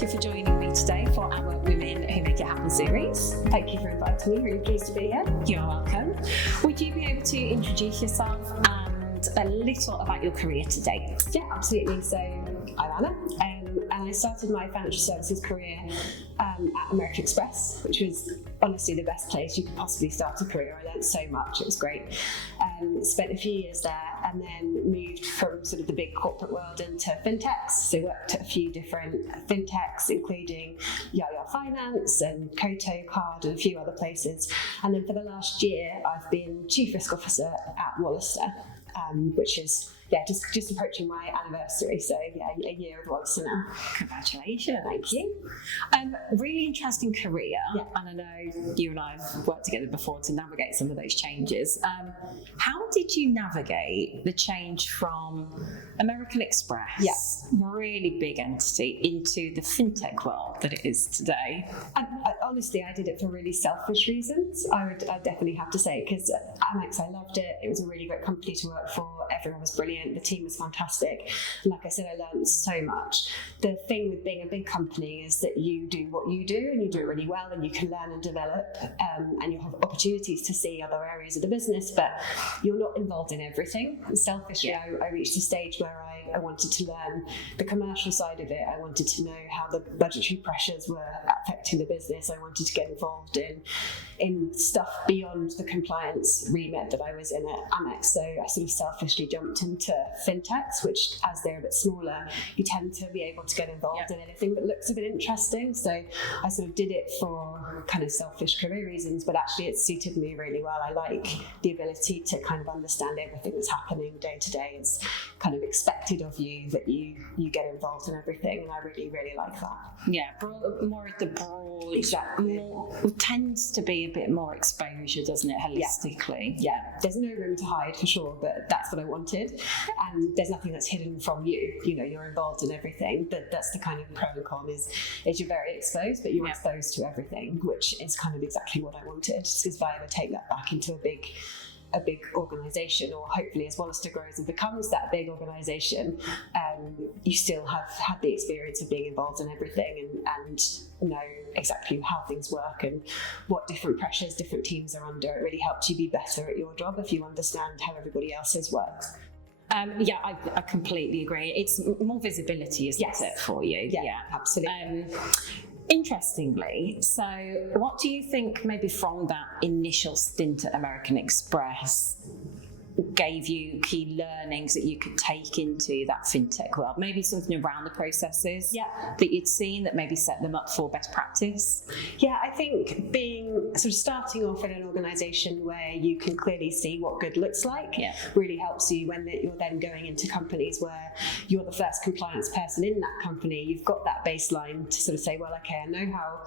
thank you for joining me today for our Women Who Make It Happen series. Thank you for inviting me, really pleased to be here. You're welcome. Would you be able to introduce yourself and a little about your career to date? Yeah, absolutely. So I'm Anna, and I started my financial services career at American Express, which was honestly the best place you could possibly start a career. I learned so much, it was great. Spent a few years there and then moved from sort of the big corporate world into fintechs. So worked at a few different fintechs, including Yaya Finance and Koto Card and a few other places. And then for the last year, I've been Chief Risk Officer at Wallester, which is just approaching my anniversary. So a year of Wallester now. Congratulations. Thank you. Really interesting career, and I know you and I have worked together before to navigate some of those changes. How did you navigate the change from American Express, really big entity, into the fintech world that it is today? Honestly, I did it for really selfish reasons. I'd definitely have to say, because at Amex, I loved it. It was a really great company to work for. Everyone was brilliant. The team was fantastic. And like I said, I learned so much. The thing with being a big company is that you do what you do, and you do it really well, and you can learn and develop, and you'll have opportunities to see other areas of the business, but you're not involved in everything. Selfishly, I reached a stage where I wanted to learn the commercial side of it. I wanted to know how the budgetary pressures were affecting the business. I wanted to get involved in stuff beyond the compliance remit that I was in at Amex. So I sort of selfishly jumped into fintechs, which, as they're a bit smaller, you tend to be able to get involved in anything that looks a bit interesting. So I sort of did it for kind of selfish career reasons, but actually it suited me really well. I like the ability to kind of understand everything that's happening day to day. It's kind of expected of you that you get involved in everything, and I really, really like that. Yeah, more of the broad. Exactly. Tends to be a bit more exposure, doesn't it, holistically? Yeah, there's no room to hide for sure, but that's what I wanted. And there's nothing that's hidden from you. You know, you're involved in everything. That's the kind of pro and con is you're very exposed, but you're exposed to everything, which is kind of exactly what I wanted. Because if I ever take that back into a big organisation, or hopefully as Wallester grows and becomes that big organisation, you still have had the experience of being involved in everything and know exactly how things work and what different pressures different teams are under. It really helps you be better at your job if you understand how everybody else's works. I completely agree. It's more visibility, isn't it, for you? Yeah, absolutely. Interestingly, so what do you think maybe from that initial stint at American Express gave you key learnings that you could take into that fintech world? Maybe something around the processes that you'd seen that maybe set them up for best practice? Yeah, I think being sort of starting off in an organisation where you can clearly see what good looks like really helps you when you're then going into companies where you're the first compliance person in that company. You've got that baseline to sort of say, well, okay, I know how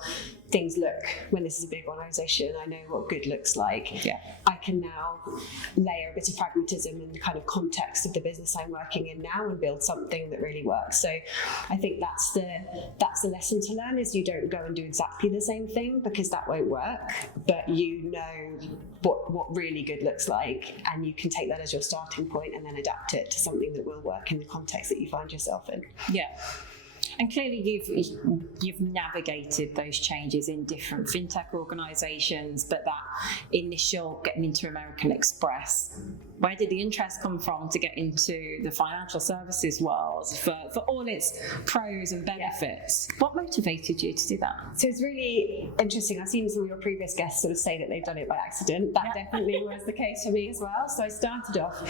things look when this is a big organisation. I know what good looks like. I can now layer a bit of pragmatism in the kind of context of the business I'm working in now and build something that really works. So I think that's the lesson to learn, is you don't go and do exactly the same thing, because that won't work, but you know what really good looks like, and you can take that as your starting point and then adapt it to something that will work in the context that you find yourself in. And clearly you've navigated those changes in different fintech organisations, but that initial getting into American Express, where did the interest come from to get into the financial services world for all its pros and benefits? What motivated you to do that? So it's really interesting. I've seen some of your previous guests sort of say that they've done it by accident. That definitely was the case for me as well. So I started off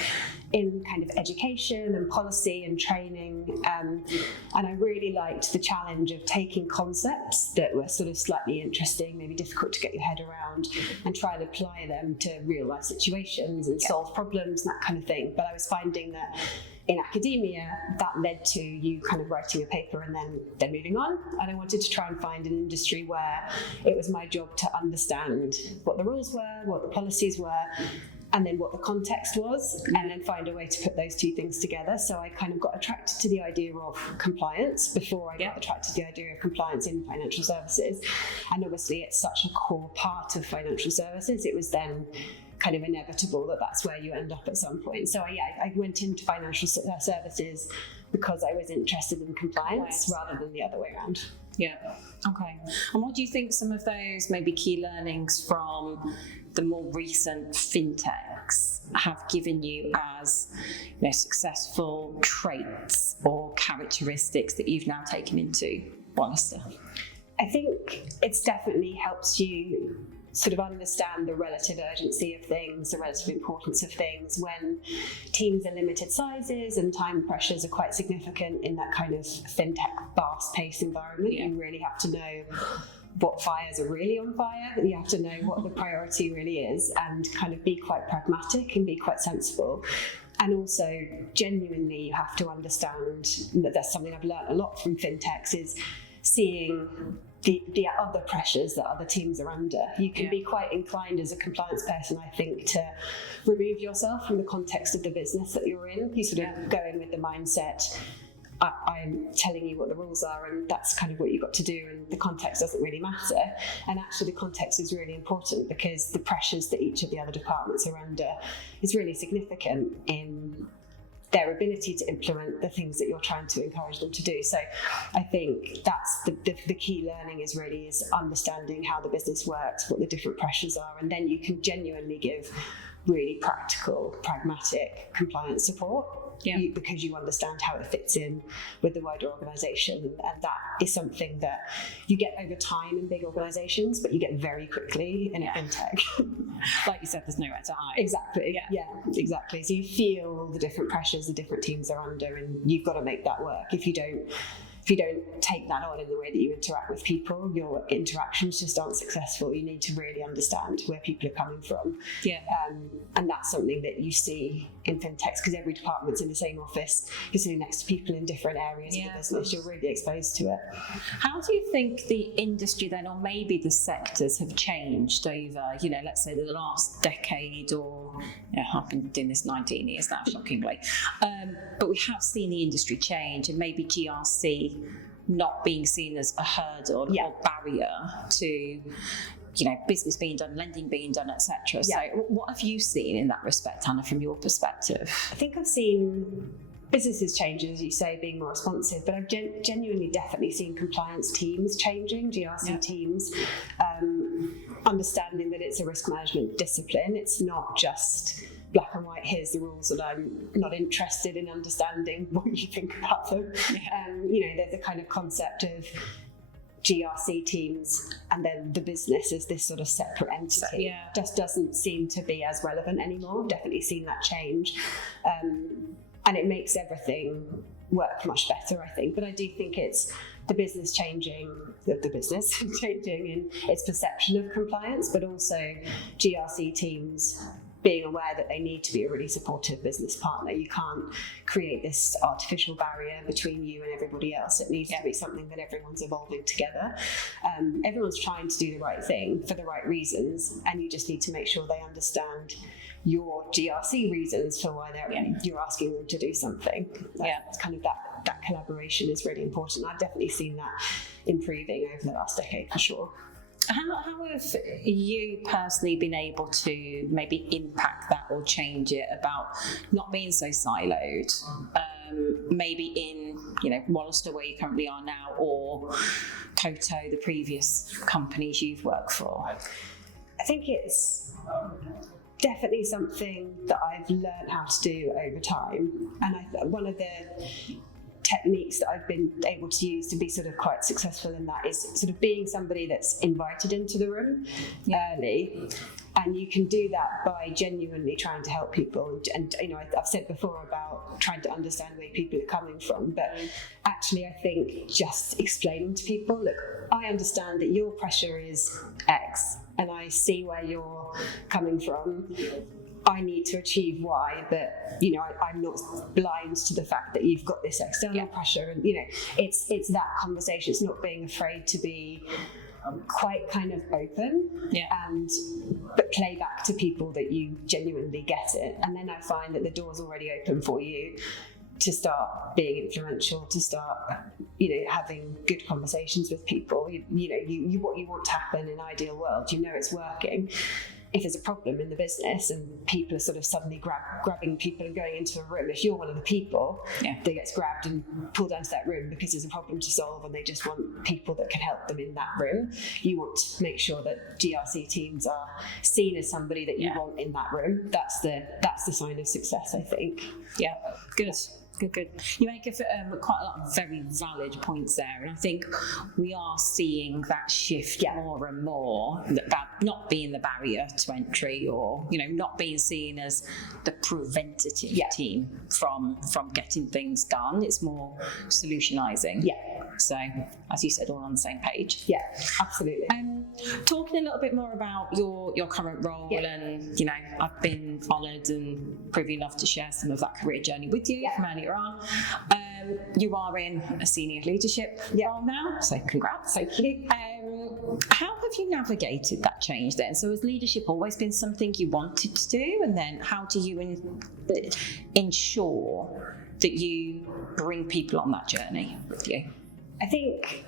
in kind of education and policy and training, and I really liked the challenge of taking concepts that were sort of slightly interesting, maybe difficult to get your head around, and try and apply them to real life situations and solve problems and that kind of thing. But I was finding that in academia, that led to you kind of writing a paper and then moving on. And I wanted to try and find an industry where it was my job to understand what the rules were, what the policies were, and then what the context was, and then find a way to put those two things together. So I kind of got attracted to the idea of compliance before I got attracted to the idea of compliance in financial services. And obviously it's such a core part of financial services, it was then kind of inevitable that that's where you end up at some point. So I went into financial services because I was interested in compliance rather than the other way around. Yeah. Okay. And what do you think some of those maybe key learnings from the more recent fintechs have given you as, you know, successful traits or characteristics that you've now taken into Wallester? I think it's definitely helps you sort of understand the relative urgency of things, the relative importance of things when teams are limited sizes and time pressures are quite significant in that kind of fintech fast-paced environment. You really have to know what fires are really on fire, and you have to know what the priority really is and kind of be quite pragmatic and be quite sensible. And also, genuinely, you have to understand that that's something I've learned a lot from fintechs is seeing the other pressures that other teams are under. You can be quite inclined as a compliance person, I think, to remove yourself from the context of the business that you're in. You sort of go in with the mindset, I'm telling you what the rules are and that's kind of what you've got to do, and the context doesn't really matter. And actually the context is really important because the pressures that each of the other departments are under is really significant in their ability to implement the things that you're trying to encourage them to do. So I think that's the key learning is understanding how the business works, what the different pressures are, and then you can genuinely give really practical, pragmatic compliance support. Because you understand how it fits in with the wider organisation, and that is something that you get over time in big organisations, but you get very quickly in a fintech. Like you said, there's nowhere to hide. Exactly. Yeah, exactly. So you feel all the different pressures the different teams are under, and you've got to make that work. If you don't take that on in the way that you interact with people, your interactions just aren't successful. You need to really understand where people are coming from. And that's something that you see in fintechs because every department's in the same office. You're sitting next to people in different areas of the business. You're really exposed to it. How do you think the industry then, or maybe the sectors, have changed over, let's say the last decade, or I've been doing this 19 years now, shockingly. But we have seen the industry change, and maybe GRC not being seen as a hurdle or barrier to business being done, lending being done, etc. So what have you seen in that respect, Anna, from your perspective? I think I've seen businesses changing, as you say, being more responsive, but I've genuinely definitely seen compliance teams changing, GRC teams, understanding that it's a risk management discipline. It's not just black and white, here's the rules, and I'm not interested in understanding what you think about them. There's a kind of concept of GRC teams and then the business is this sort of separate entity. Just doesn't seem to be as relevant anymore. Definitely seen that change. And it makes everything work much better, I think. But I do think it's the business changing in its perception of compliance, but also GRC teams being aware that they need to be a really supportive business partner. You can't create this artificial barrier between you and everybody else. It needs to be something that everyone's evolving together. Everyone's trying to do the right thing for the right reasons, and you just need to make sure they understand your GRC reasons for why you're asking them to do something. It's kind of that collaboration is really important. I've definitely seen that improving over the last decade for sure. How have you personally been able to maybe impact that or change it about not being so siloed? Maybe in Wallester, where you currently are now, or Koto, the previous companies you've worked for? I think it's definitely something that I've learned how to do over time, and one of the techniques that I've been able to use to be sort of quite successful in that is sort of being somebody that's invited into the room early. And you can do that by genuinely trying to help people. And I've said before about trying to understand where people are coming from, but actually I think just explaining to people, look, I understand that your pressure is X and I see where you're coming from. I need to achieve Y, but I'm not blind to the fact that you've got this external pressure, and it's that conversation. It's not being afraid to be quite kind of open, but play back to people that you genuinely get it, and then I find that the door's already open for you to start being influential, to start having good conversations with people. You what you want to happen in an ideal world. It's working. if there's a problem in the business and people are sort of suddenly grabbing people and going into a room, if you're one of the people that gets grabbed and pulled into that room because there's a problem to solve and they just want people that can help them in that room, you want to make sure that GRC teams are seen as somebody that you want in that room. That's the sign of success, I think. Yeah, good. You make quite a lot of very valid points there, and I think we are seeing that shift more and more, about not being the barrier to entry, or not being seen as the preventative team from getting things done. It's more solutionizing. So, as you said, all on the same page. Yeah, absolutely. Talking a little bit more about your current role, and I've been honoured and privy enough to share some of that career journey with you from earlier on. You are in a senior leadership role now, so congrats. Thank you. How have you navigated that change then? So has leadership always been something you wanted to do, and then how do you ensure that you bring people on that journey with you? I think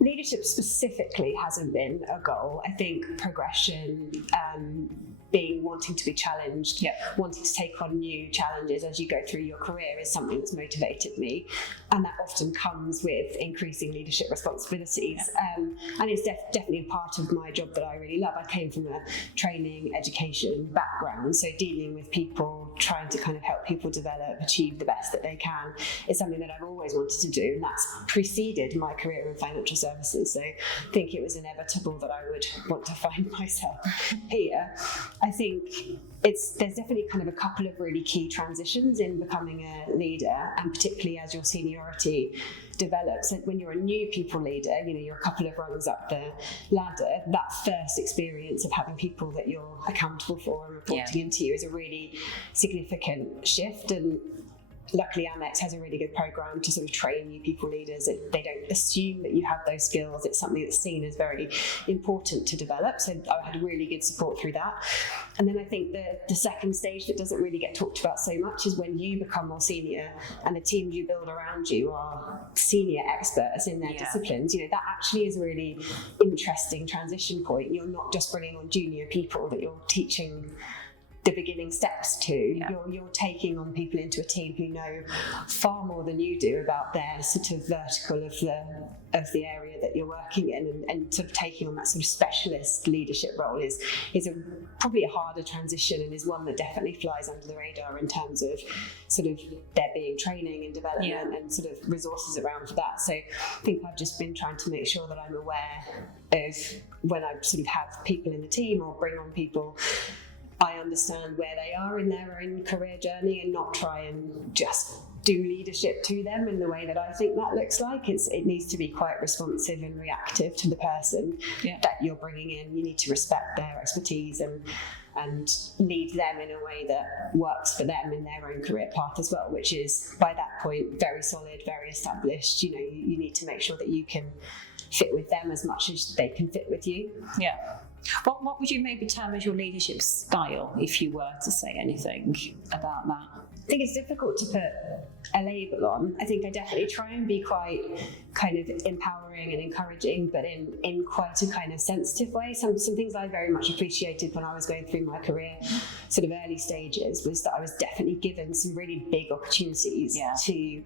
leadership specifically hasn't been a goal. I think progression, wanting to be challenged, wanting to take on new challenges as you go through your career is something that's motivated me, and that often comes with increasing leadership responsibilities. And it's definitely a part of my job that I really love. I came from a training education background, so dealing with people, trying to kind of help people develop, achieve the best that they can is something that I've always wanted to do, and that's preceded my career in financial services. So I think it was inevitable that I would want to find myself here. I think there's definitely kind of a couple of really key transitions in becoming a leader, and particularly as your seniority develops. And when you're a new people leader, you're a couple of rungs up the ladder. That first experience of having people that you're accountable for and reporting into you is a really significant shift. And luckily, Amex has a really good program to sort of train new people leaders. They don't assume that you have those skills. It's something that's seen as very important to develop. So I had really good support through that. And then I think the second stage that doesn't really get talked about so much is when you become more senior and the teams you build around you are senior experts in their disciplines. That actually is a really interesting transition point. You're not just bringing on junior people that you're teaching the beginning steps to. You're taking on people into a team who know far more than you do about their sort of vertical of the area that you're working in, and sort of taking on that sort of specialist leadership role is probably a harder transition, and is one that definitely flies under the radar in terms of sort of there being training and development and sort of resources around for that. So I think I've just been trying to make sure that I'm aware of when I sort of have people in the team or bring on people, I understand where they are in their own career journey, and not try and just do leadership to them in the way that I think that looks like. It needs to be quite responsive and reactive to the person that you're bringing in. You need to respect their expertise and lead them in a way that works for them in their own career path as well, which is by that point very solid, very established. You need to make sure that you can fit with them as much as they can fit with you. What would you maybe term as your leadership style, if you were to say anything about that? I think it's difficult to put a label on. I think I definitely try and be quite kind of empowering and encouraging, but in quite a kind of sensitive way. Some things I very much appreciated when I was going through my career sort of early stages was that I was definitely given some really big opportunities to,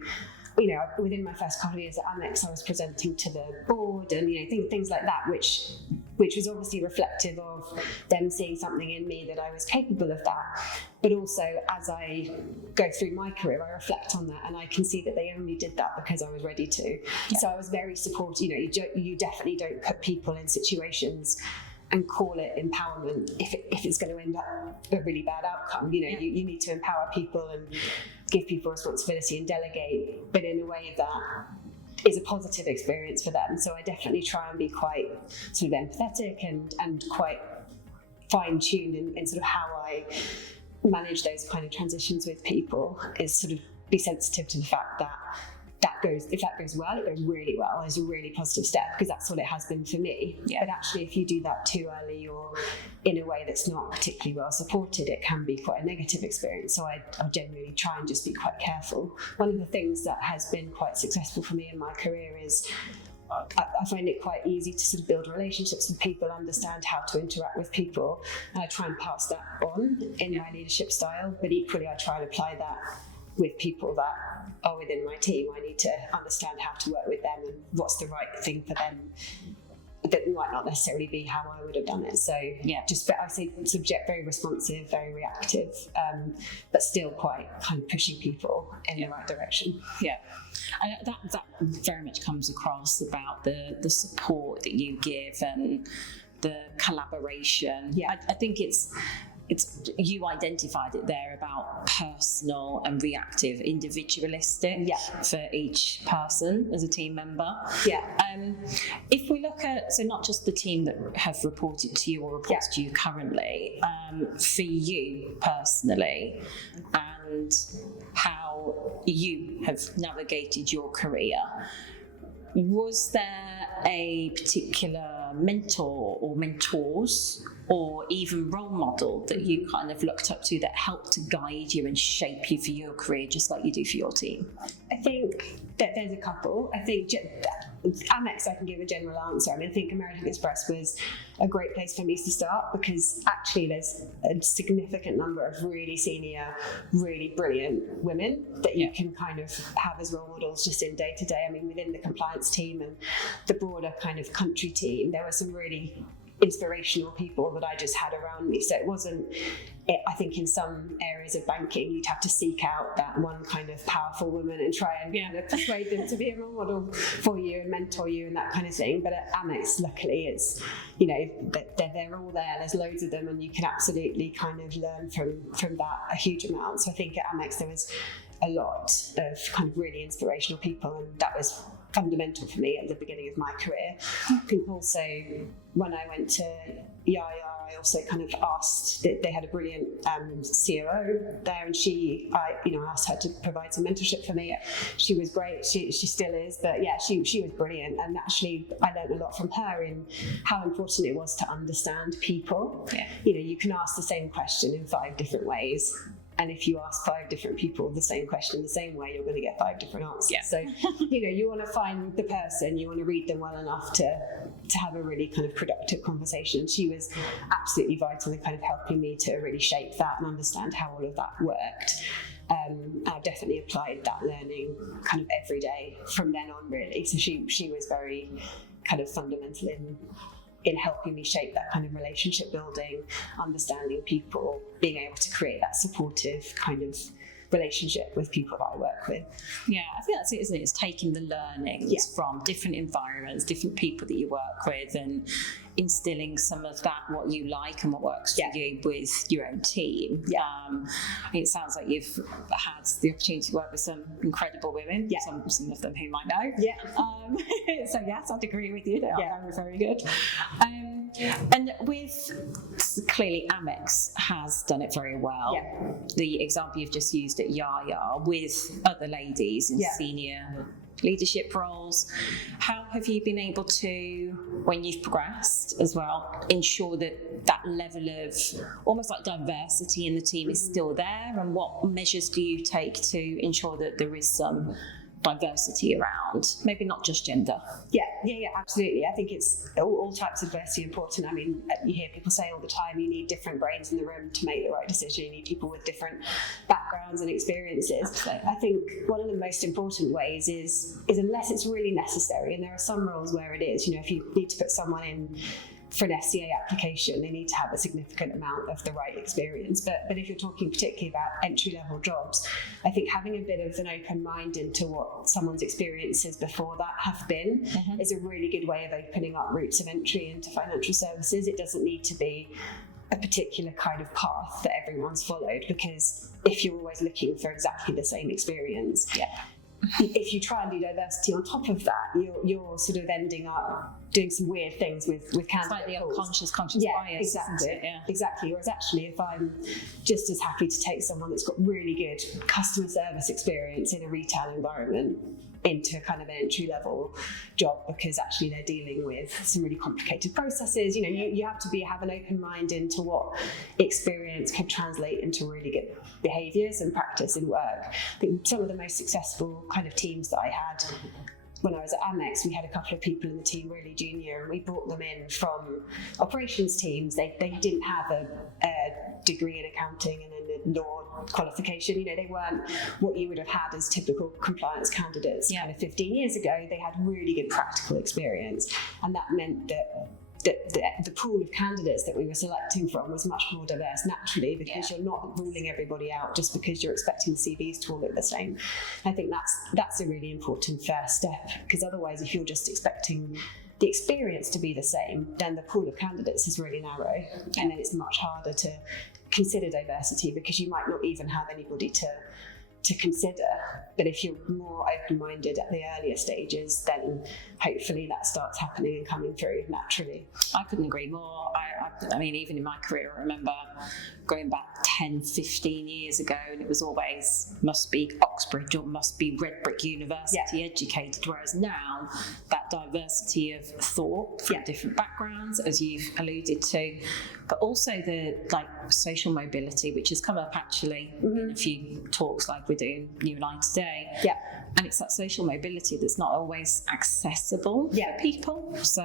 within my first couple of years at Amex, I was presenting to the board and, things like that, which was obviously reflective of them seeing something in me that I was capable of that. But also, as I go through my career, I reflect on that and I can see that they only did that because I was ready to. So I was very supportive. You definitely don't put people in situations and call it empowerment if it's going to end up a really bad outcome. You need to empower people and give people responsibility and delegate, but in a way that is a positive experience for them. So I definitely try and be quite sort of empathetic and quite fine-tuned in sort of how I manage those kind of transitions with people, is sort of be sensitive to the fact that if that goes well, it goes really well. It's a really positive step because that's what it has been for me. But actually, if you do that too early or in a way that's not particularly well supported, it can be quite a negative experience. So I generally try and just be quite careful. One of the things that has been quite successful for me in my career is I find it quite easy to sort of build relationships with people, understand how to interact with people, and I try and pass that on in my leadership style. But equally, I try and apply that with people that are within my team. I need to understand how to work with them and what's the right thing for them. That might not necessarily be how I would have done it. So I say subject, very responsive, very reactive, but still quite kind of pushing people in the right direction. Yeah, and that very much comes across about the support that you give and the collaboration. Yeah, I think it's you identified it there about personal and reactive, individualistic for each person as a team member. Yeah. If we look at, so not just the team that have reported to you or report to you currently, for you personally, and how you have navigated your career, was there a particular mentor or mentors or even role model that you kind of looked up to that helped to guide you and shape you for your career, just like you do for your team? I think that there's a couple. I think Amex, I can give a general answer. I mean, I think American Express was a great place for me to start because actually there's a significant number of really senior, really brilliant women that you can kind of have as role models just in day to day. I mean, within the compliance team and the broader kind of country team, there were some really inspirational people that I just had around me. So it wasn't, I think in some areas of banking, you'd have to seek out that one kind of powerful woman and try and kind of persuade them to be a role model for you and mentor you and that kind of thing. But at Amex, luckily, it's, they're all there. There's loads of them and you can absolutely kind of learn from that a huge amount. So I think at Amex, there was a lot of kind of really inspirational people, and that was fundamental for me at the beginning of my career. I think also when I went to Yaya, I also kind of asked that they had a brilliant COO there, and I asked her to provide some mentorship for me. She was great. She still is, but she was brilliant. And actually, I learned a lot from her in how important it was to understand people. Yeah. You can ask the same question in 5 different ways. And if you ask 5 different people the same question the same way, you're going to get 5 different answers. Yeah. So, you want to find the person, you want to read them well enough to have a really kind of productive conversation. She was absolutely vital in kind of helping me to really shape that and understand how all of that worked. I definitely applied that learning kind of every day from then on, really. So she was very kind of fundamental in helping me shape that kind of relationship building, understanding people, being able to create that supportive kind of relationship with people that I work with. Yeah, I think that's it, isn't it? It's taking the learnings from different environments, different people that you work with, and instilling some of that, what you like and what works for you, with your own team. It sounds like you've had the opportunity to work with some incredible women, some of them whom I know. So yes, I'd agree with you. They are very, very good. And with, clearly Amex has done it very well. The example you've just used at Yaya with other ladies in senior leadership roles, how have you been able to, when you've progressed as well, ensure that level of almost like diversity in the team is still there, and what measures do you take to ensure that there is some diversity around, maybe not just gender? Absolutely. I think it's all types of diversity important. I mean, you hear people say all the time, you need different brains in the room to make the right decision. You need people with different backgrounds and experiences. Absolutely. I think one of the most important ways is unless it's really necessary, and there are some roles where it is, if you need to put someone in for an FCA application, they need to have a significant amount of the right experience. But if you're talking particularly about entry-level jobs, I think having a bit of an open mind into what someone's experiences before that have been is a really good way of opening up routes of entry into financial services. It doesn't need to be a particular kind of path that everyone's followed, because if you're always looking for exactly the same experience, if you try and do diversity on top of that, you're sort of ending up doing some weird things with candidates. Slightly unconscious bias. Exactly. Exactly. Whereas actually, if I'm just as happy to take someone that's got really good customer service experience in a retail environment into kind of an entry-level job, because actually they're dealing with some really complicated processes. You have to have an open mind into what experience can translate into really good behaviours and practice in work. I think some of the most successful kind of teams that I had when I was at Amex, we had a couple of people in the team really junior, and we brought them in from operations teams. They didn't have a degree in accounting and a law qualification. You know, they weren't what you would have had as typical compliance candidates kind of 15 years ago. They had really good practical experience, and that meant that the pool of candidates that we were selecting from was much more diverse naturally, because you're not ruling everybody out just because you're expecting the CVs to all look the same. I think that's a really important first step, because otherwise, if you're just expecting the experience to be the same, then the pool of candidates is really narrow, and then it's much harder to consider diversity, because you might not even have anybody to consider. But if you're more open-minded at the earlier stages, then hopefully that starts happening and coming through naturally. I couldn't agree more. I mean, even in my career, I remember going back 10, 15 years ago, and it was always must be Oxbridge or must be Red Brick University educated, whereas now that diversity of thought from different backgrounds, as you've alluded to, but also the social mobility, which has come up actually in a few talks like we're doing, you and I today. Yeah. And it's that social mobility that's not always accessible for people. So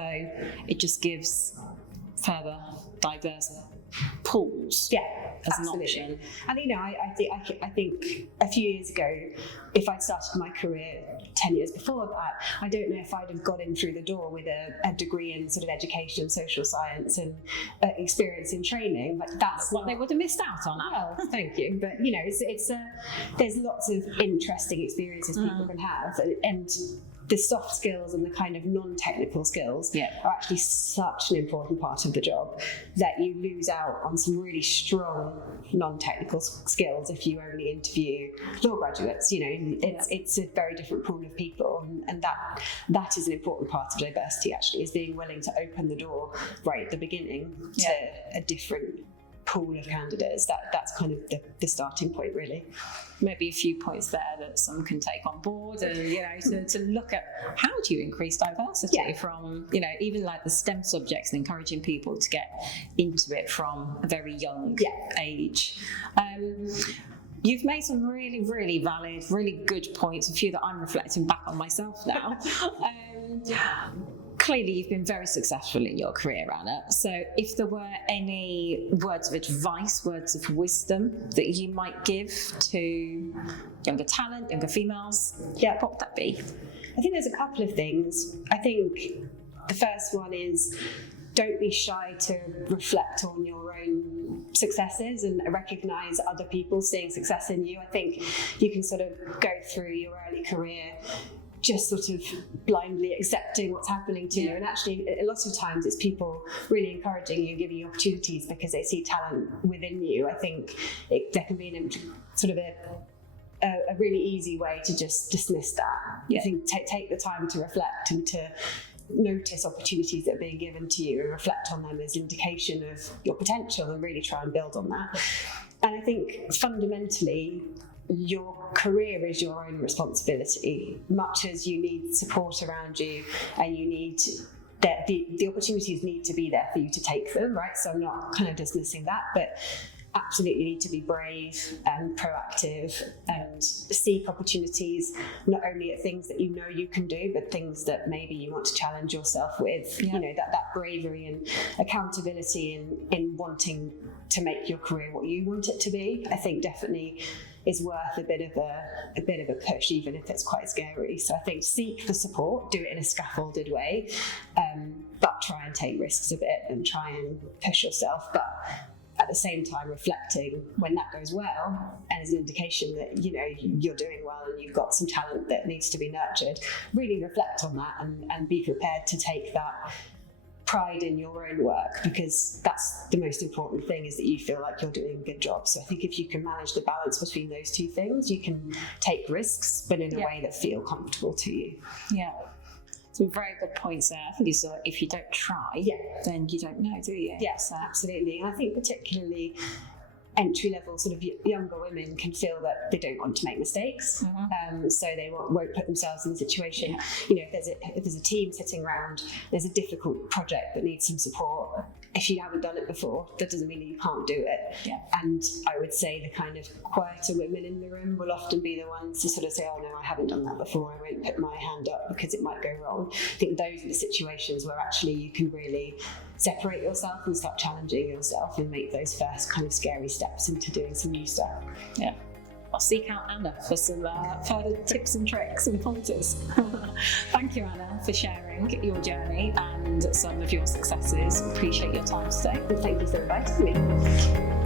it just gives further diverse pools as an option. And I think a few years ago, if I'd started my career 10 years before that, I don't know if I'd have got in through the door with a degree in sort of education, social science, and experience in training. But that's what they would have missed out on. Well, thank you. But you know, it's there's lots of interesting experiences people can have, and the soft skills and the kind of non-technical skills are actually such an important part of the job, that you lose out on some really strong non-technical skills if you only interview law graduates. You know, it's a very different pool of people, and that is an important part of diversity actually, is being willing to open the door right at the beginning to a different pool of candidates. That's kind of the starting point, really. Maybe a few points there that some can take on board, and to look at how do you increase diversity from even like the STEM subjects, and encouraging people to get into it from a very young age. You've made some really, really valid, really good points, a few that I'm reflecting back on myself now. Clearly, you've been very successful in your career, Anna. So if there were any words of advice, words of wisdom that you might give to younger talent, younger females, what would that be? I think there's a couple of things. I think the first one is, don't be shy to reflect on your own successes and recognise other people seeing success in you. I think you can sort of go through your early career just sort of blindly accepting what's happening to you, and actually a lot of times it's people really encouraging you, giving you opportunities because they see talent within you. I think there can be a really easy way to just dismiss that. I think take the time to reflect and to notice opportunities that are being given to you and reflect on them as indication of your potential, and really try and build on that. And I think fundamentally, your career is your own responsibility, much as you need support around you, and you need that the opportunities need to be there for you to take them, right? So I'm not kind of dismissing that, but absolutely need to be brave and proactive and seek opportunities, not only at things that you know you can do, but things that maybe you want to challenge yourself with. You know, that bravery and accountability in wanting to make your career what you want it to be, I think definitely is worth a bit of a push, even if it's quite scary. So I think seek the support, do it in a scaffolded way, but try and take risks a bit and try and push yourself. But at the same time, reflecting when that goes well, and as an indication that you're doing well and you've got some talent that needs to be nurtured. Really reflect on that and be prepared to take that pride in your own work, because that's the most important thing, is that you feel like you're doing a good job. So I think if you can manage the balance between those two things, you can take risks, but in a way that feel comfortable to you. Some very good points there. I think it's like, if you don't try, then you don't know, do you? Yes, absolutely. And I think particularly entry-level sort of younger women can feel that they don't want to make mistakes, so they won't put themselves in the situation. If there's a team sitting around, there's a difficult project that needs some support, if you haven't done it before, that doesn't mean that you can't do it. Yeah. And I would say the kind of quieter women in the room will often be the ones to sort of say, oh no, I haven't done that before, I won't put my hand up because it might go wrong. I think those are the situations where actually you can really separate yourself and start challenging yourself and make those first kind of scary steps into doing some new stuff. Yeah. I'll seek out Anna for some further tips and tricks and pointers. Thank you, Anna, for sharing your journey and some of your successes. Appreciate your time today. And thank you for inviting me.